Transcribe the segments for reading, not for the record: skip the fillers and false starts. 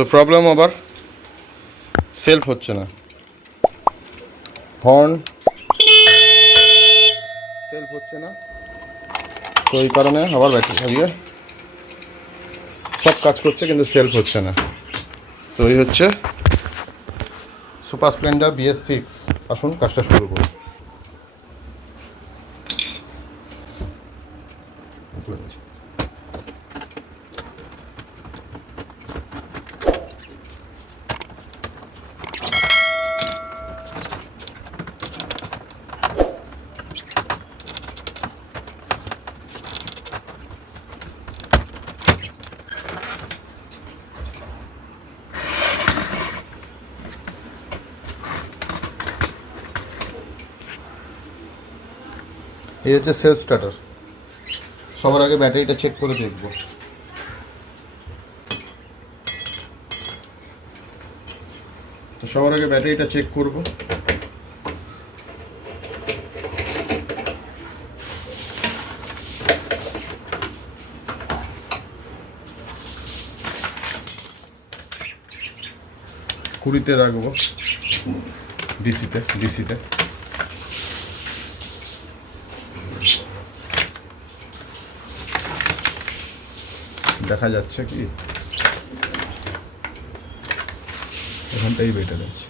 So problem আবার self হচ্ছে না, হর্ন সেলফ হচ্ছে না। তো এই কারণে আবার ব্যাটারি হারিয়ে সব কাজ করছে কিন্তু সেলফ হচ্ছে না। তো এই হচ্ছে সুপার স্প্লেন্ডার BS6। আসুন কাজটা শুরু করুন। এই হচ্ছে সেলফ স্টার্টার। সবার আগে ব্যাটারিটা চেক করে দেখব। তো সবার আগে ব্যাটারিটা চেক করব। কুড়িতে রাখবো, ডিসিতে দেখা যাচ্ছে কি এখানটাই বেটার আছে।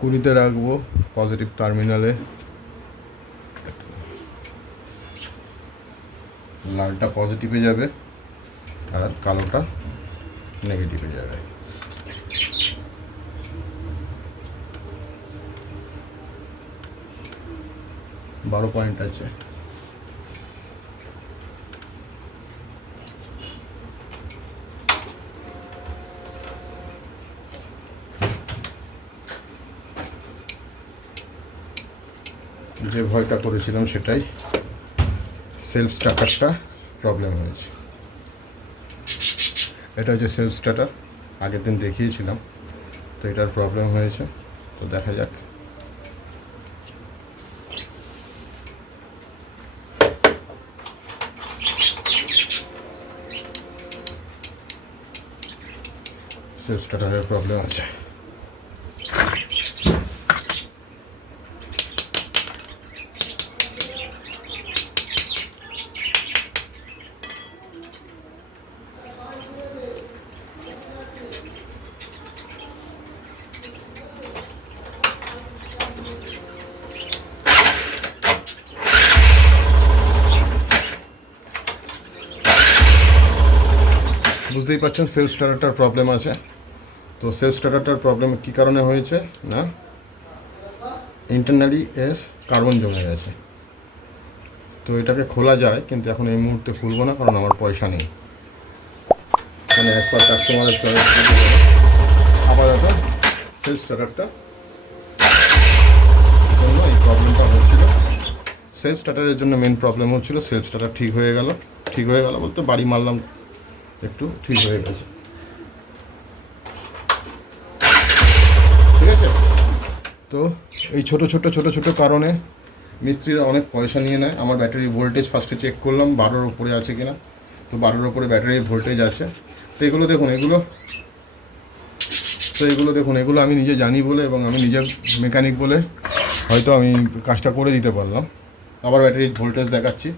কুড়িতে রাখবো, পজিটিভ টার্মিনালে লালটা পজিটিভে যাবে আর কালোটা নেগেটিভে যাবে। বারো পয়েন্ট আছে। যে ভয়টা করেছিলাম সেটাই, সেলফ স্টার্টারটা প্রবলেম হয়েছে। এটা হচ্ছে সেলফ স্টার্টার, আগের দিন দেখিয়েছিলাম। তো এটার প্রবলেম হয়েছে, তো দেখা যাক। সেলফ স্টার্টারের প্রবলেম আছে। বুঝতেই পারছেন সেলফ স্টার্টারটার প্রবলেম আছে। তো সেলফ স্টার্টারটার প্রবলেম কী কারণে হয়েছে না, ইন্টারনালি এর কার্বন জমে গেছে। তো এটাকে খোলা যায়, কিন্তু এখন এই মুহূর্তে খুলবো না, কারণ আমার পয়সা নেই। মানে অ্যাজ পার কাস্টমারের চয়েস আপাতত সেলফ স্টার্টারটা জন্য এই প্রবলেমটা হচ্ছিলো। সেলফ স্টার্টারের জন্য মেন প্রবলেম হচ্ছিলো। সেলফ স্টার্টার ঠিক হয়ে গেল বলতে বাড়ি মারলাম, একটু ঠিক হয়ে গেছে। ঠিক আছে। তো এই ছোট ছোট কারণে মিস্ত্রিরা অনেক পয়সা নিয়ে নেয়। আমার ব্যাটারি ভোল্টেজ ফার্স্টে চেক করলাম 12-র উপরে আছে কিনা। তো 12-র উপরে ব্যাটারির ভোল্টেজ আছে। তো এগুলো দেখুন, এগুলো আমি নিজে জানি বলে এবং আমি নিজে মেকানিক বলে হয়তো আমি কাজটা করে দিতে পারলাম। আবার ব্যাটারির ভোল্টেজ দেখাচ্ছি,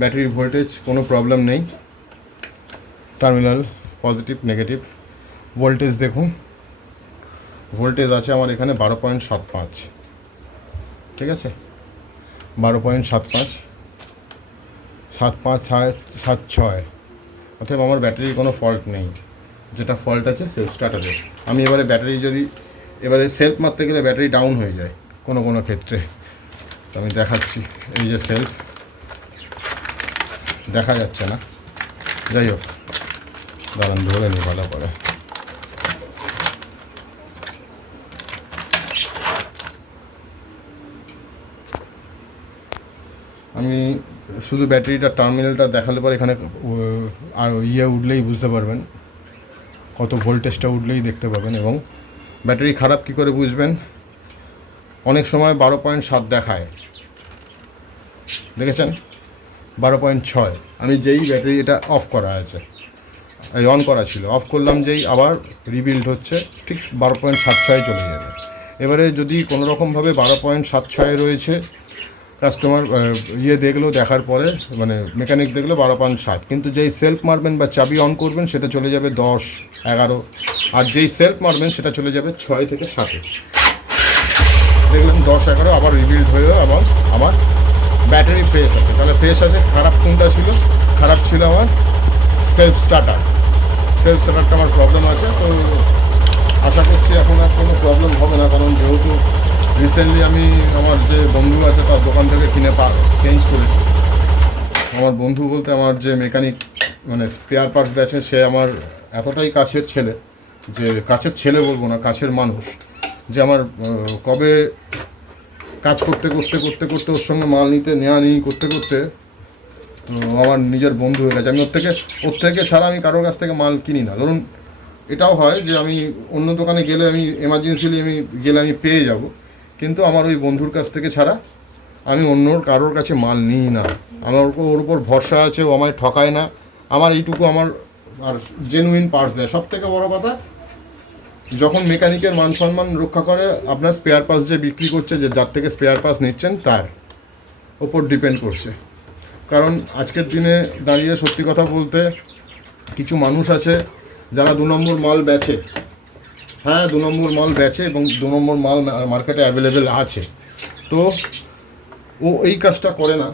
ব্যাটারির ভোল্টেজ কোনো প্রবলেম নেই। টার্মিনাল পজিটিভ নেগেটিভ ভোল্টেজ দেখুন, ভোল্টেজ আছে আমার এখানে 12.75। ঠিক আছে, 12.75, 75.76। অতএব আমার ব্যাটারির কোনো ফল্ট নেই। যেটা ফল্ট আছে সেলফ স্টার্টারের। আমি এবারে সেলফ মারতে গেলে ব্যাটারি ডাউন হয়ে যায় কোনো ক্ষেত্রে। তো আমি দেখাচ্ছি, এই যে সেলফ দেখা যাচ্ছে না, যাই হোক দাঁড়ান ধরে নিই ভালো করে। আমি শুধু ব্যাটারিটা টার্মিনালটা দেখালে পরে এখানে আর উঠলেই বুঝতে পারবেন, কত ভোল্টেজটা উঠলেই দেখতে পাবেন। এবং ব্যাটারি খারাপ কী করে বুঝবেন, অনেক সময় 12.7 দেখায়, দেখেছেন 12.6। আমি যেই ব্যাটারি এটা অফ করা আছে, এই অন করা ছিল, অফ করলাম যেই আবার রিবিল্ড হচ্ছে, ঠিক 12.76 চলে যাবে। এবারে যদি কোনো রকমভাবে 12.76 রয়েছে, কাস্টমার দেখলো, দেখার পরে মানে মেকানিক দেখলো 12.7, কিন্তু যেই সেলফ মারবেন বা চাবি অন করবেন সেটা চলে যাবে 10, 11, আর যেই সেলফ মারবেন সেটা চলে যাবে 6 থেকে 7। দেখলাম 10, 11 আবার রিবিল্ড হয়ে এবং আমার ব্যাটারি ফ্রেশ আছে। তাহলে ফ্রেশ আছে, খারাপ কোনটা ছিল? খারাপ ছিল আমার সেলফ স্টার্টারটা আমার প্রবলেম আছে। তো আশা করছি এখন আর কোনো প্রবলেম হবে না, কারণ যেহেতু রিসেন্টলি আমি আমার যে বন্ধু আছে তার দোকান থেকে কিনে চেঞ্জ করেছি। আমার বন্ধু বলতে আমার যে মেকানিক মানে স্পেয়ার পার্টস বেচে, সে আমার এতটাই কাছের ছেলে, যে কাছের ছেলে বলবো না, কাছের মানুষ, যে আমার কবে কাজ করতে ওর সঙ্গে মাল নেওয়া করতে তো আমার নিজের বন্ধু হয়ে গেছে। আমি ওর থেকে ছাড়া আমি কারোর কাছ থেকে মাল কিনি না। ধরুন এটাও হয় যে আমি অন্য দোকানে গেলে, আমি এমার্জেন্সিলি আমি পেয়ে যাব, কিন্তু আমার ওই বন্ধুর কাছ থেকে ছাড়া আমি অন্য কারোর কাছে মাল নিই না। আমার ওর উপর ভরসা আছে, ও আমায় ঠকায় না। আমার এইটুকু আমার আর জেনুইন পার্টস দেয়। সব থেকে বড়ো কথা, যখন মেকানিকের মান সম্মান রক্ষা করে, আপনার স্পেয়ার পার্টস যে বিক্রি করছে, যে যার থেকে স্পেয়ার পার্টস নিচ্ছেন তার ওপর ডিপেন্ড করছে। কারণ আজকের দিনে দাঁড়িয়ে সত্যি কথা বলতে, কিছু মানুষ আছে যারা 2 নম্বর মাল বেচে। হ্যাঁ, 2 নম্বর মাল বেচে এবং 2 নম্বর মাল মার্কেটে অ্যাভেলেবেল আছে। তো ও এই কাজটা করে না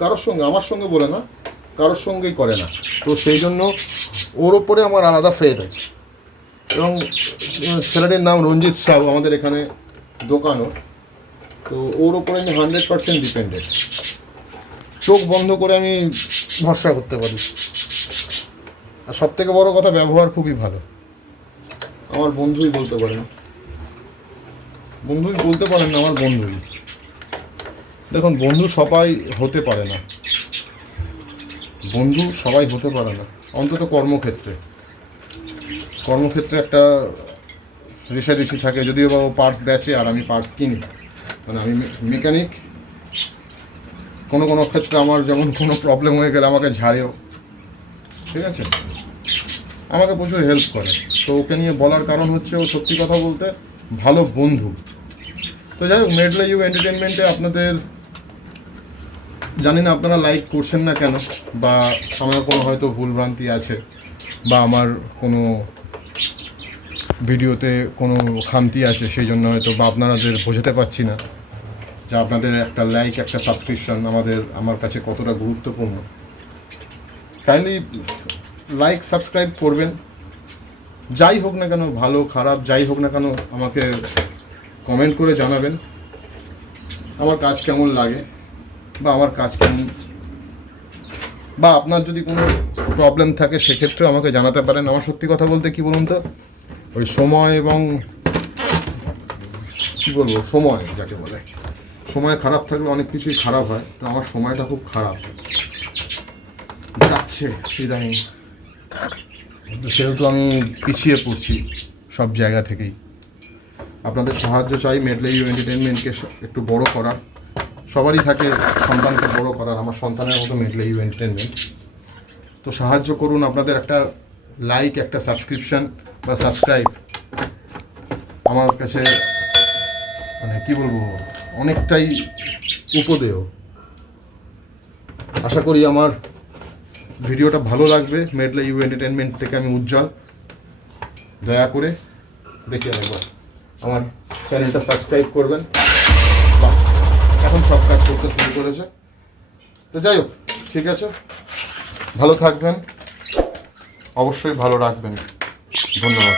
কারোর সঙ্গে, আমার সঙ্গে বলে না, কারোর সঙ্গেই করে না। তো সেই জন্য ওর ওপরে আমার আলাদা ফেথ আছে। এবং ছেলেটির নাম রঞ্জিত সাউ, আমাদের এখানে দোকানও। তো ওর ওপরে আমি 100% ডিপেন্ডেন্ট। চোখ বন্ধ করে আমি ভরসা করতে পারি। আর সব থেকে বড়ো কথা, ব্যবহার খুবই ভালো। আমার বন্ধুই বলতে পারেন না, আমার বন্ধুই। দেখুন, বন্ধু সবাই হতে পারে না, অন্তত কর্মক্ষেত্রে একটা রেষারেষি থাকে। যদিও বা ও পার্টস বেচে আর আমি পার্টস কিনি, মানে আমি মেকানিক। কোনো ক্ষেত্রে আমার যেমন কোনো প্রবলেম হয়ে গেলে আমাকে ঝাড়েও, ঠিক আছে, আমাকে প্রচুর হেল্প করে। তো ওকে নিয়ে বলার কারণ হচ্ছে, ও সত্যি কথা বলতে ভালো বন্ধু। তো যাই হোক, মেডলে ইউ এন্টারটেনমেন্টে আপনাদের, জানি না আপনারা লাইক করছেন না কেন, বা আমার কোনো হয়তো ভুলভ্রান্তি আছে, বা আমার কোনো ভিডিওতে কোনো খামতি আছে, সেই জন্য হয়তো বা আপনাদের বোঝাতে পারছি না যে আপনাদের একটা লাইক, একটা সাবস্ক্রিপশন আমার কাছে কতটা গুরুত্বপূর্ণ। কাইন্ডলি লাইক, সাবস্ক্রাইব করবেন। যাই হোক না কেন, ভালো খারাপ যাই হোক না কেন, আমাকে কমেন্ট করে জানাবেন আমার কাজ কেমন লাগে, বা আমার কাজ কেমন, বা আপনার যদি কোনো প্রবলেম থাকে সেক্ষেত্রেও আমাকে জানাতে পারেন। আমার সত্যি কথা বলতে কী বলুন তো, ওই সময় এবং কী বলবো, সময় যাকে বলে, সময় খারাপ থাকলে অনেক কিছুই খারাপ হয়। তো আমার সময়টা খুব খারাপ যাচ্ছে ইদানিং, সেহেতু আমি পিছিয়ে পড়ছি সব জায়গা থেকেই। আপনাদের সাহায্য চাই মেডলে ইউ এন্টারটেনমেন্টকে একটু বড় করার। সবারই থাকে সন্তানকে বড় করার, আমার সন্তানের মতো মেডলে ইউ এন্টারটেনমেন্ট। তো সাহায্য করুন, আপনাদের একটা লাইক, একটা সাবস্ক্রিপশন বা সাবস্ক্রাইব আমার কাছে মানে কী বলবো, অনেকটাই উপদেয়। আশা করি আমার ভিডিওটা ভালো লাগবে। মেডলে ইউ এন্টারটেনমেন্ট থেকে আমি উজ্জ্বল। দয়া করে দেখে একবার আমার চ্যানেলটা সাবস্ক্রাইব করবেন। এখন সব কাজ করতে শুরু করেছে। তো যাই হোক, ঠিক আছে, ভালো থাকবেন, অবশ্যই ভালো রাখবেন। ধন্যবাদ।